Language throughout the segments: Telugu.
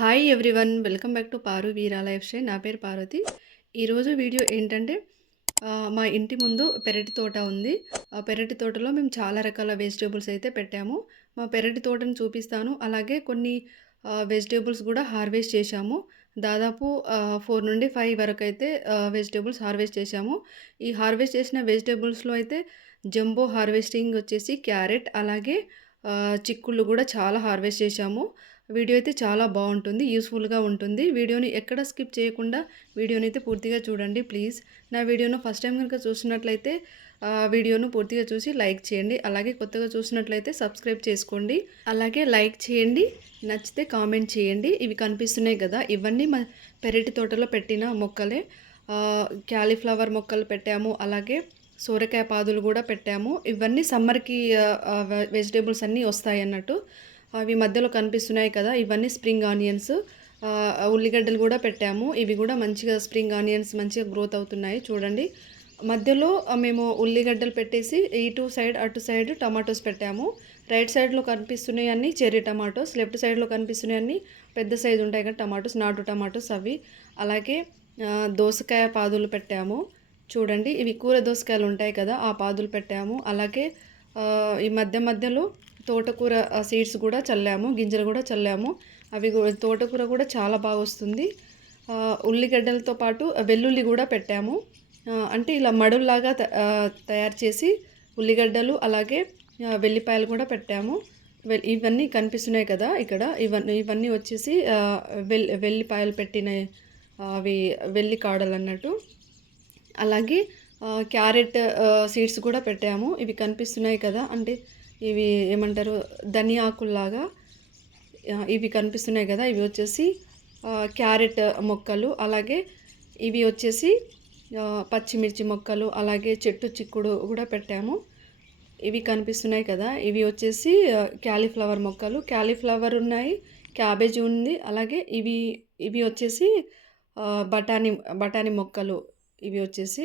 Hi everyone welcome back to Paru Veera lifestyle నా పేరు పార్వతి. ఈరోజు వీడియో ఏంటంటే మా ఇంటి ముందు పెరటి తోట ఉంది. ఆ పెరటి తోటలో మేము చాలా రకాల వెజిటేబుల్స్ అయితే పెట్టాము. మా పెరటి తోటను చూపిస్తాను. అలాగే కొన్ని వెజిటేబుల్స్ కూడా హార్వెస్ట్ చేశాము. దాదాపు ఫోర్ నుండి ఫైవ్ వరకు అయితే వెజిటేబుల్స్ హార్వెస్ట్ చేశాము. ఈ హార్వెస్ట్ చేసిన వెజిటేబుల్స్లో అయితే జంబో హార్వెస్టింగ్ వచ్చేసి క్యారెట్ అలాగే చిక్కుళ్ళు కూడా చాలా హార్వెస్ట్ చేశాము. వీడియో అయితే చాలా బాగుంటుంది యూస్ఫుల్గా ఉంటుంది. వీడియోని ఎక్కడ స్కిప్ చేయకుండా వీడియోని అయితే పూర్తిగా చూడండి ప్లీజ్. నా వీడియోను ఫస్ట్ టైం కనుక చూసినట్లయితే వీడియోను పూర్తిగా చూసి లైక్ చేయండి. అలాగే కొత్తగా చూసినట్లయితే సబ్స్క్రైబ్ చేసుకోండి. అలాగే లైక్ చేయండి నచ్చితే కామెంట్ చేయండి. ఇవి కనిపిస్తున్నాయి కదా ఇవన్నీ మా పెరటి తోటలో పెట్టిన మొక్కలే. క్యాలీఫ్లవర్ మొక్కలు పెట్టాము అలాగే సోరకాయ పాదులు కూడా పెట్టాము. ఇవన్నీ సమ్మర్కి వెజిటేబుల్స్ అన్నీ వస్తాయి అన్నట్టు. అవి మధ్యలో కనిపిస్తున్నాయి కదా ఇవన్నీ స్ప్రింగ్ ఆనియన్స్. ఉల్లిగడ్డలు కూడా పెట్టాము. ఇవి కూడా మంచిగా స్ప్రింగ్ ఆనియన్స్ మంచిగా గ్రోత్ అవుతున్నాయి చూడండి. మధ్యలో మేము ఉల్లిగడ్డలు పెట్టేసి ఇటు సైడ్ అటు సైడ్ టమాటోస్ పెట్టాము. రైట్ సైడ్లో కనిపిస్తున్నాయి అన్ని చెర్రీ టమాటోస్ లెఫ్ట్ సైడ్లో కనిపిస్తున్నాయి అన్ని పెద్ద సైజు ఉంటాయి కదా టమాటోస్ నాటు టమాటోస్ అవి. అలాగే దోసకాయ పాదులు పెట్టాము. చూడండి ఇవి కూర దోసకాయలు ఉంటాయి కదా ఆ పాదులు పెట్టాము. అలాగే ఈ మధ్య మధ్యలో తోటకూర సీడ్స్ కూడా చల్లాము గింజలు కూడా చల్లాము. అవి తోటకూర కూడా చాలా బాగా వస్తుంది. ఉల్లిగడ్డలతో పాటు వెల్లుల్లి కూడా పెట్టాము. అంటే ఇలా మడుల్లాగా త- తయారు చేసి ఉల్లిగడ్డలు అలాగే వెల్లిపాయలు కూడా పెట్టాము. ఇవన్నీ కనిపిస్తున్నాయి కదా ఇక్కడ. ఇవన్నీ ఇవన్నీ వచ్చేసి వెల్ వెల్లిపాయలు పెట్టిన అవి వెల్లి కాడలు అన్నట్టు. అలాగే క్యారెట్ సీడ్స్ కూడా పెట్టాము. ఇవి కనిపిస్తున్నాయి కదా. అంటే ఇవి ఏమంటారు ధనియాకుల్లాగా ఇవి కనిపిస్తున్నాయి కదా ఇవి వచ్చేసి క్యారెట్ మొక్కలు అలాగే ఇవి వచ్చేసి పచ్చిమిర్చి మొక్కలు అలాగే చెట్టు చిక్కుడు కూడా పెట్టాము. ఇవి కనిపిస్తున్నాయి కదా ఇవి వచ్చేసి క్యాలీఫ్లవర్ మొక్కలు. క్యాలీఫ్లవర్ ఉన్నాయి క్యాబేజీ ఉంది అలాగే ఇవి ఇవి వచ్చేసి బఠానీ బఠానీ మొక్కలు ఇవి వచ్చేసి.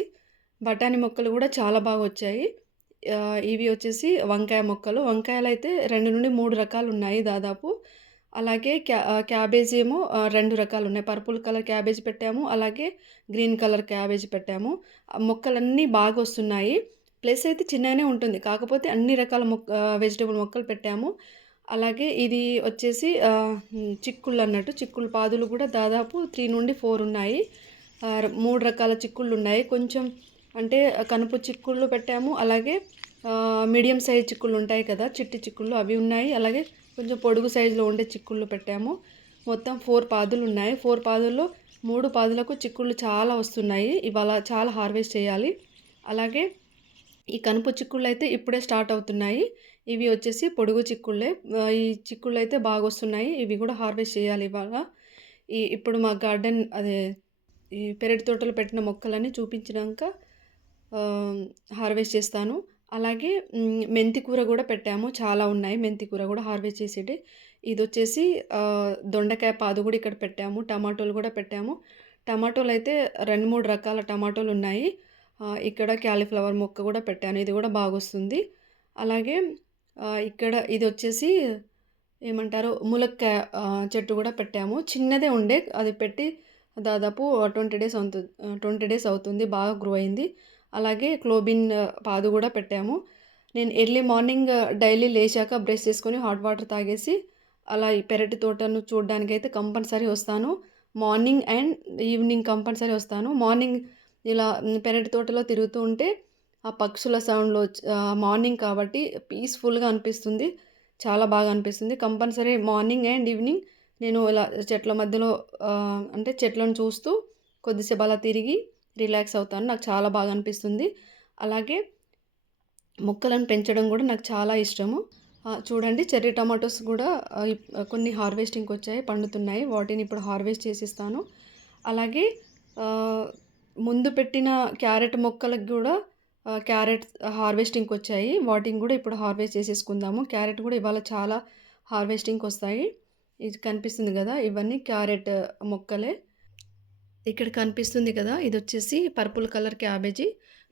బఠానీ మొక్కలు కూడా చాలా బాగా వచ్చాయి. ఇవి వచ్చేసి వంకాయ మొక్కలు. వంకాయలు అయితే రెండు నుండి మూడు రకాలు ఉన్నాయి దాదాపు. అలాగే క్యా క్యాబేజ్ క్యాబేజీ ఏమో రెండు రకాలు ఉన్నాయి పర్పుల్ కలర్ క్యాబేజీ పెట్టాము. అలాగే గ్రీన్ కలర్ క్యాబేజీ పెట్టాము. మొక్కలన్నీ బాగా వస్తున్నాయి. ప్లేస్ అయితే చిన్నగానే ఉంటుంది. కాకపోతే అన్ని రకాల మొక్క వెజిటేబుల్ మొక్కలు పెట్టాము. అలాగే ఇది వచ్చేసి చిక్కుళ్ళు అన్నట్టు. చిక్కుళ్ళు పాదులు కూడా దాదాపు త్రీ నుండి ఫోర్ ఉన్నాయి. మూడు రకాల చిక్కుళ్ళు ఉన్నాయి. కొంచెం అంటే కనుపు చిక్కుళ్ళు పెట్టాము. అలాగే మీడియం సైజ్ చిక్కుళ్ళు ఉంటాయి కదా చిట్టి చిక్కుళ్ళు అవి ఉన్నాయి. అలాగే కొంచెం పొడుగు సైజులో ఉండే చిక్కుళ్ళు పెట్టాము. మొత్తం ఫోర్ పాదులు ఉన్నాయి. ఫోర్ పాదుల్లో మూడు పాదులకు చిక్కుళ్ళు చాలా వస్తున్నాయి. ఇవాళ చాలా హార్వెస్ట్ చేయాలి. అలాగే ఈ కనుపు చిక్కుళ్ళు అయితే ఇప్పుడే స్టార్ట్ అవుతున్నాయి. ఇవి వచ్చేసి పొడుగు చిక్కుళ్ళే. ఈ చిక్కుళ్ళు అయితే బాగా వస్తున్నాయి. ఇవి కూడా హార్వెస్ట్ చేయాలి ఇవాళ. ఈ ఇప్పుడు మా గార్డెన్ అదే ఈ పెరటి తోటలు పెట్టిన మొక్కలని చూపించినాక హార్వెస్ట్ చేస్తాను. అలాగే మెంతి కూర కూడా పెట్టాము. చాలా ఉన్నాయి మెంతి కూర కూడా హార్వెస్ట్ చేసేటి. ఇది వచ్చేసి దొండకాయ పాదు కూడా ఇక్కడ పెట్టాము. టమాటోలు కూడా పెట్టాము. టమాటోలు అయితే రెండు మూడు రకాల టమాటోలు ఉన్నాయి. ఇక్కడ క్యాలీఫ్లవర్ మొక్క కూడా పెట్టాను. ఇది కూడా బాగా వస్తుంది అలాగే ఇక్కడ ఇది వచ్చేసి ఏమంటారు? ములక్కాయ చెట్టు కూడా పెట్టాము. చిన్నదే ఉండే. అది పెట్టి దాదాపు ట్వంటీ డేస్ అవుతుంది ట్వంటీ డేస్ అవుతుంది. బాగా గ్రో అయింది. అలాగే క్లోబిన్ పాదు కూడా పెట్టాము. నేను ఎర్లీ మార్నింగ్ డైలీ లేచాక బ్రష్ చేసుకొని హాట్ వాటర్ తాగేసి అలా ఈ పెరటి తోటను చూడడానికైతే అయితే కంపల్సరీ వస్తాను. మార్నింగ్ అండ్ ఈవినింగ్ కంపల్సరీ వస్తాను. మార్నింగ్ ఇలా పెరటి తోటలో తిరుగుతూ ఉంటే ఆ పక్షుల సౌండ్లో మార్నింగ్ కాబట్టి పీస్ఫుల్గా అనిపిస్తుంది. చాలా బాగా అనిపిస్తుంది. కంపల్సరీ మార్నింగ్ అండ్ ఈవినింగ్ నేను ఇలా చెట్ల మధ్యలో అంటే చెట్లను చూస్తూ కొద్దిసేపు అలా తిరిగి రిలాక్స్ అవుతాను. నాకు చాలా బాగా అనిపిస్తుంది. అలాగే మొక్కలను పెంచడం కూడా నాకు చాలా ఇష్టము. చూడండి చెర్రీ టమాటోస్ కూడా కొన్ని హార్వెస్టింగ్కి వచ్చాయి పండుతున్నాయి. వాటిని ఇప్పుడు హార్వెస్ట్ చేసిస్తాను. అలాగే ముందు పెట్టిన క్యారెట్ మొక్కలకు కూడా క్యారెట్ హార్వెస్టింగ్కి వచ్చాయి. వాటిని కూడా ఇప్పుడు హార్వెస్ట్ చేసేసుకుందాము. క్యారెట్ కూడా ఇవాళ చాలా హార్వెస్టింగ్కి వస్తాయి. ఇది కనిపిస్తుంది కదా ఇవన్నీ క్యారెట్ మొక్కలే. ఇక్కడ కనిపిస్తుంది కదా ఇది వచ్చేసి purple colour cabbage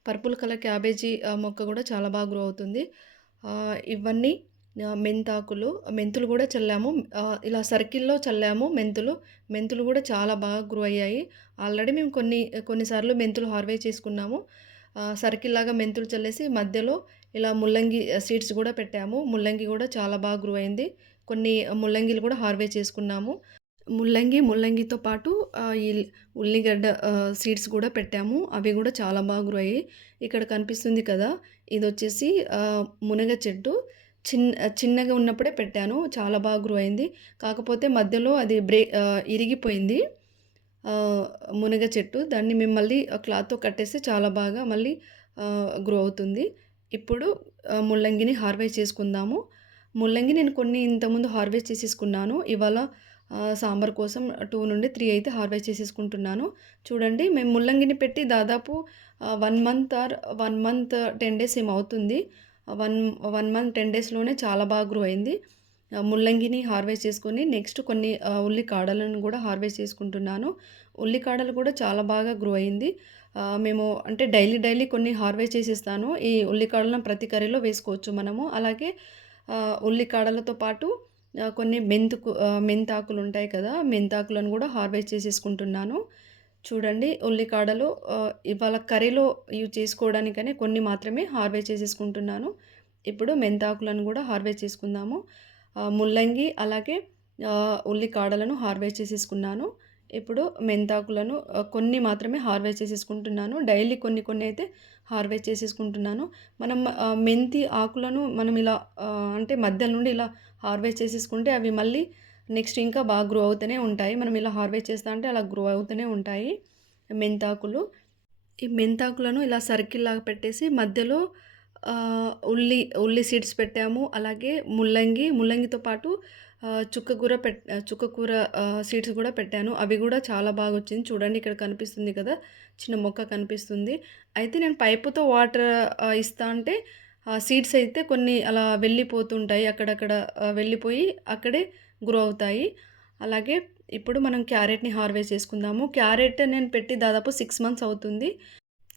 purple colour cabbage మొక్క కూడా చాలా బాగా గ్రో అవుతుంది ఇవన్నీ మెంతాకులు, మెంతులు కూడా చల్లాము. ఇలా సర్కిల్‌లో చల్లాము మెంతులు. మెంతులు కూడా చాలా బాగా గ్రో అయ్యాయి. ఆల్రెడీ మేము కొన్ని కొన్నిసార్లు మెంతులు హార్వెస్ట్ చేసుకున్నాము. సర్కిల్ లాగా మెంతులు చల్లేసి మధ్యలో ఇలా ముల్లంగి సీడ్స్ కూడా పెట్టాము. ముల్లంగి కూడా చాలా బాగా గ్రో అయింది. కొన్ని ముల్లంగిలు కూడా హార్వెస్ట్ చేసుకున్నాము. ముల్లంగి, ముల్లంగితో పాటు ఈ ఉల్లిగడ్డ సీడ్స్ కూడా పెట్టాము. అవి కూడా చాలా బాగా గ్రో అయ్యాయి. ఇక్కడ కనిపిస్తుంది కదా! ఇది వచ్చేసి మునగ చెట్టు. చిన్న చిన్నగా ఉన్నప్పుడే పెట్టాను. చాలా బాగా గ్రో అయింది. కాకపోతే మధ్యలో అది బ్రే ఇరిగిపోయింది. మునగ చెట్టు. దాన్ని మేము మళ్ళీ క్లాత్‌తో కట్టేస్తే చాలా బాగా మళ్ళీ గ్రో అవుతుంది. ఇప్పుడు ముల్లంగిని హార్వెస్ట్ చేసుకుందాము. ముల్లంగి నేను కొన్ని ఇంతకుముందు హార్వెస్ట్ చేసేసుకున్నాను. ఇవాళ సాంబార్ కోసం 2-3 అయితే హార్వెస్ట్ చేసేసుకుంటున్నాను. చూడండి మేము ముల్లంగిని పెట్టి దాదాపు one month or one month 10 days ఏమవుతుంది వన్ వన్ మంత్ 10 డేస్‌లోనే చాలా బాగా గ్రో అయింది. ముల్లంగిని హార్వెస్ట్ చేసుకొని నెక్స్ట్ కొన్ని ఉల్లికాడలను ఉల్లి కాడలను హార్వెస్ట్ చేసుకుంటున్నాను. ఉల్లి కాడలు కూడా చాలా బాగా గ్రో అయింది. మేము అంటే డైలీ డైలీ కొన్ని హార్వెస్ట్ చేసేస్తాను. ఈ ఉల్లికాడలను ప్రతి కర్రీలో వేసుకోవచ్చు మనము. అలాగే ఉల్లికాడలతో పాటు కొన్ని మెంతుకు మెంతాకులు ఉంటాయి కదా! మెంతాకులను కూడా హార్వెస్ట్ చేసేసుకుంటున్నాను. చూడండి ఉల్లికాడలు ఇవాళ కర్రీలో యూజ్ చేసుకోవడానికనే కొన్ని మాత్రమే హార్వెస్ట్ చేసేసుకుంటున్నాను. ఇప్పుడు మెంతాకులను కూడా హార్వెస్ట్ చేసుకుందాము. ముల్లంగి అలాగే ఉల్లికాడలను హార్వెస్ట్ చేసేసుకున్నాను. ఇప్పుడు మెంతాకులను కొన్ని మాత్రమే హార్వెస్ట్ చేసేసుకుంటున్నాను. డైలీ కొన్ని కొన్ని అయితే హార్వెస్ట్ చేసేసుకుంటున్నాను. మనం మెంతి ఆకులను మనం ఇలా అంటే మధ్య నుండి ఇలా హార్వెస్ట్ చేసేసుకుంటే అవి మళ్ళీ నెక్స్ట్ ఇంకా బాగా గ్రో అవుతూనే ఉంటాయి. మనం ఇలా హార్వెస్ట్ చేస్తా అంటే అలా గ్రో అవుతూనే ఉంటాయి మెంతాకులు. ఈ మెంతాకులను ఇలా సర్కిల్‌లాగా పెట్టేసి మధ్యలో ఉల్లి ఉల్లి సీడ్స్ పెట్టాము. అలాగే ముల్లంగి, ముల్లంగితో పాటు చుక్కకూర పెట్ చుక్కకూర సీడ్స్ కూడా పెట్టాను. అవి కూడా చాలా బాగా వచ్చింది చూడండి ఇక్కడ కనిపిస్తుంది కదా! చిన్న మొక్క కనిపిస్తుంది. అయితే నేను పైపుతో వాటర్ ఇస్తా అంటే సీడ్స్ అయితే కొన్ని అలా వెళ్ళిపోతుంటాయి. అక్కడక్కడ వెళ్ళిపోయి అక్కడే గ్రో అవుతాయి. అలాగే ఇప్పుడు మనం క్యారెట్‌ని హార్వెస్ట్ చేసుకుందాము. క్యారెట్ నేను పెట్టి దాదాపు సిక్స్ మంత్స్ అవుతుంది.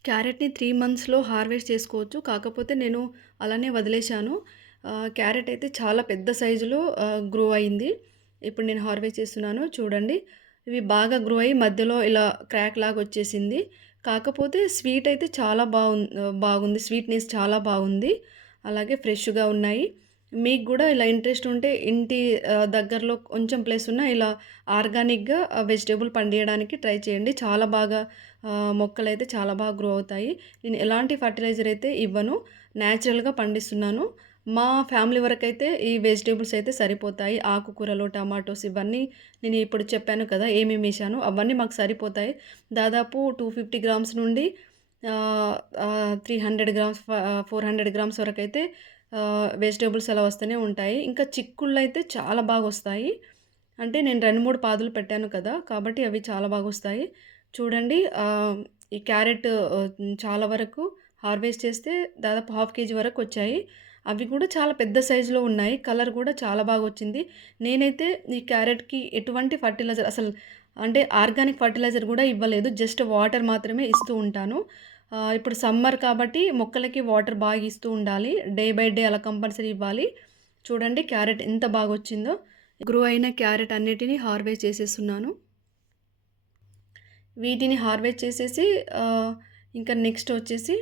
క్యారెట్‌ని త్రీ మంత్స్‌లో హార్వెస్ట్ చేసుకోవచ్చు. కాకపోతే నేను అలానే వదిలేశాను. క్యారెట్ అయితే చాలా పెద్ద సైజులో గ్రో అయింది. ఇప్పుడు నేను హార్వెస్ట్ చేస్తున్నాను. చూడండి ఇవి బాగా గ్రో అయ్యి మధ్యలో ఇలా క్రాక్ లాగా వచ్చేసింది. కాకపోతే స్వీట్ అయితే చాలా బాగుంది బాగుంది. స్వీట్‌నెస్ చాలా బాగుంది. అలాగే ఫ్రెష్‌గా ఉన్నాయి. మీకు కూడా ఇలా ఇంట్రెస్ట్ ఉంటే ఇంటి దగ్గరలో కొంచెం ప్లేస్ ఉన్న ఇలా ఆర్గానిక్‌గా వెజిటేబుల్ పండియడానికి ట్రై చేయండి. చాలా బాగా మొక్కలు అయితే చాలా బాగా గ్రో అవుతాయి. నేను ఎలాంటి ఫర్టిలైజర్ అయితే ఇవ్వను. న్యాచురల్‌గా పండిస్తున్నాను. మా ఫ్యామిలీ వరకైతే ఈ వెజిటేబుల్స్ అయితే సరిపోతాయి. ఆకుకూరలు, టమాటోస్ ఇవన్నీ నేను ఇప్పుడు చెప్పాను కదా! ఏమేమి వేసాను అవన్నీ మాకు సరిపోతాయి. దాదాపు 250 గ్రామ్స్ నుండి త్రీ హండ్రెడ్ గ్రామ్స్ ఫ 400 గ్రామ్స్ వరకు అయితే వెజిటేబుల్స్ అలా వస్తూనే ఉంటాయి. ఇంకా చిక్కుళ్ళు అయితే చాలా బాగా వస్తాయి అంటే నేను 2, 3 పాదులు పెట్టాను కదా! కాబట్టి అవి చాలా బాగా వస్తాయి చూడండి ఈ క్యారెట్ చాలా వరకు హార్వెస్ట్ చేస్తే దాదాపు హాఫ్ కేజీ వరకు వచ్చాయి అవి కూడా చాలా పెద్ద సైజులో ఉన్నాయి. కలర్ కూడా చాలా బాగా వచ్చింది నేనైతే ఈ క్యారెట్‌కి ఎటువంటి ఫర్టిలైజర్ అసలు అంటే ఆర్గానిక్ ఫర్టిలైజర్ కూడా ఇవ్వలేదు. జస్ట్ వాటర్ మాత్రమే ఇస్తూ ఉంటాను. ఇప్పుడు సమ్మర్ కాబట్టి మొక్కలకి వాటర్ బాగా ఇస్తూ ఉండాలి. డే బై డే అలా కంపల్సరీ ఇవ్వాలి. చూడండి క్యారెట్ ఎంత బాగా వచ్చిందో గ్రో అయిన క్యారెట్ అన్నిటిని హార్వెస్ట్ చేసేస్తున్నాను. వీటిని హార్వెస్ట్ చేసేసి ఇంకా నెక్స్ట్ వచ్చేసి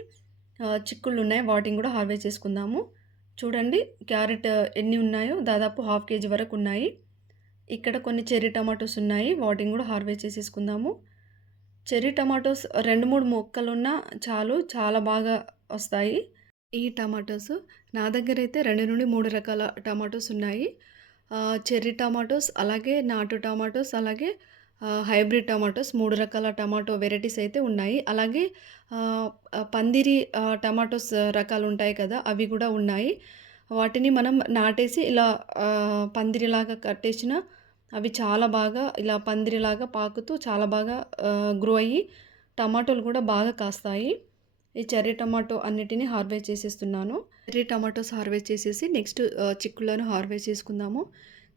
చిక్కుళ్ళు ఉన్నాయి వాటిని కూడా హార్వెస్ట్ చేసుకుందాము. చూడండి క్యారెట్ ఎన్ని ఉన్నాయో దాదాపు హాఫ్ కేజీ వరకు ఉన్నాయి ఇక్కడ కొన్ని చెర్రీ టమాటోస్ ఉన్నాయి. వాటిని కూడా హార్వెస్ట్ చేసేసుకుందాము. చెర్రీ టమాటోస్ 2, 3 మొక్కలున్నా చాలు. చాలా బాగా వస్తాయి. ఈ టమాటోస్ నా దగ్గర అయితే రెండు నుండి మూడు రకాల టమాటోస్ ఉన్నాయి. చెర్రీ టమాటోస్, అలాగే నాటు టమాటోస్, అలాగే హైబ్రిడ్ టమాటోస్ మూడు రకాల టమాటో వెరైటీస్ అయితే ఉన్నాయి. అలాగే పందిరి టమాటోస్ రకాలు ఉంటాయి కదా! అవి కూడా ఉన్నాయి. వాటిని మనం నాటేసి ఇలా పందిరిలాగా కట్టేసిన అవి చాలా బాగా ఇలా పందిరిలాగా పాకుతూ చాలా బాగా గ్రో అయ్యి టమాటోలు కూడా బాగా కాస్తాయి. ఈ చెర్రీ టమాటో అన్నిటిని హార్వెస్ట్ చేసేస్తున్నాను. చెర్రీ టమాటోస్ హార్వెస్ట్ చేసేసి నెక్స్ట్ చిక్కులను చిక్కుళ్ళను హార్వెస్ట్ చేసుకుందాము.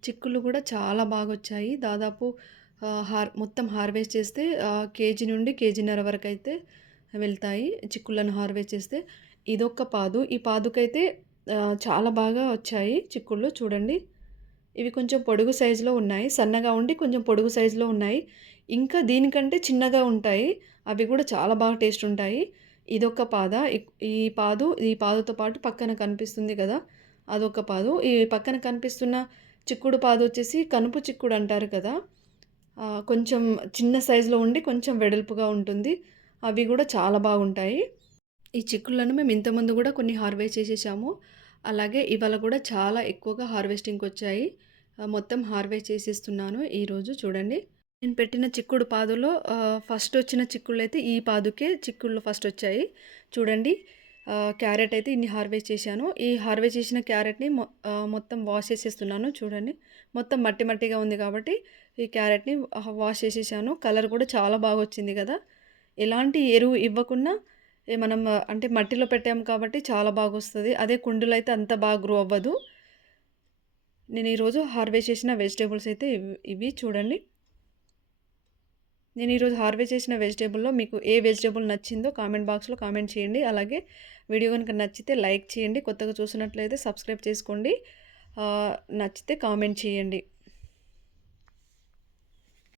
చిక్కుళ్ళు కూడా చాలా బాగా వచ్చాయి దాదాపు హార్ మొత్తం హార్వెస్ట్ చేస్తే కేజీ నుండి కేజీన్నర అయితే వెళ్తాయి. చిక్కుళ్ళను హార్వెస్ట్ చేస్తే. ఇదొక పాదు. ఈ పాదుకైతే చాలా బాగా వచ్చాయి చిక్కుళ్ళు చూడండి. ఇవి కొంచెం పొడుగు సైజులో ఉన్నాయి. సన్నగా ఉండి కొంచెం పొడుగు సైజులో ఉన్నాయి. ఇంకా దీనికంటే చిన్నగా ఉంటాయి. అవి కూడా చాలా బాగా టేస్ట్ ఉంటాయి. ఇదొక పాద. ఈ పాదు, ఈ పాదుతో పాటు పక్కన కనిపిస్తుంది కదా! అదొక పాదు. ఈ పక్కన కనిపిస్తున్న చిక్కుడు పాదు వచ్చేసి కనుపు చిక్కుడు అంటారు కదా! కొంచెం చిన్న సైజులో ఉండి కొంచెం వెడల్పుగా ఉంటుంది. అవి కూడా చాలా బాగుంటాయి. ఈ చిక్కుళ్ళను మేము ఇంతకుముందు కూడా కొన్ని హార్వెస్ట్ చేసేసాము. అలాగే ఇవాళ కూడా చాలా ఎక్కువగా హార్వెస్టింగ్కి వచ్చాయి మొత్తం హార్వెస్ట్ చేసేస్తున్నాను ఈరోజు చూడండి. నేను పెట్టిన చిక్కుడు పాదులో ఫస్ట్ వచ్చిన చిక్కుళ్ళు అయితే ఈ పాదుకే చిక్కుళ్ళు ఫస్ట్ వచ్చాయి. చూడండి క్యారెట్ అయితే ఇన్ని హార్వెస్ట్ చేశాను. ఈ హార్వెస్ట్ చేసిన క్యారెట్‌ని మొ మొత్తం వాష్ చేసేస్తున్నాను చూడండి. మొత్తం మట్టి మట్టిగా ఉంది కాబట్టి ఈ క్యారెట్‌ని వాష్ చేసేసాను. కలర్ కూడా చాలా బాగా వచ్చింది కదా! ఎలాంటి ఎరువు ఇవ్వకున్నా మనం అంటే మట్టిలో పెట్టాము కాబట్టి చాలా బాగా వస్తుంది అదే కుండీలో అయితే అంత బాగా గ్రో అవ్వదు. నేను ఈరోజు హార్వెస్ట్ చేసిన వెజిటేబుల్స్ అయితే ఇవి చూడండి. నేను ఈరోజు హార్వెస్ట్ చేసిన వెజిటేబుల్లో మీకు ఏ వెజిటేబుల్ నచ్చిందో కామెంట్ బాక్స్‌లో కామెంట్ చేయండి. అలాగే వీడియో కనుక నచ్చితే లైక్ చేయండి. కొత్తగా చూసినట్లయితే సబ్స్క్రైబ్ చేసుకోండి. నచ్చితే కామెంట్ చేయండి.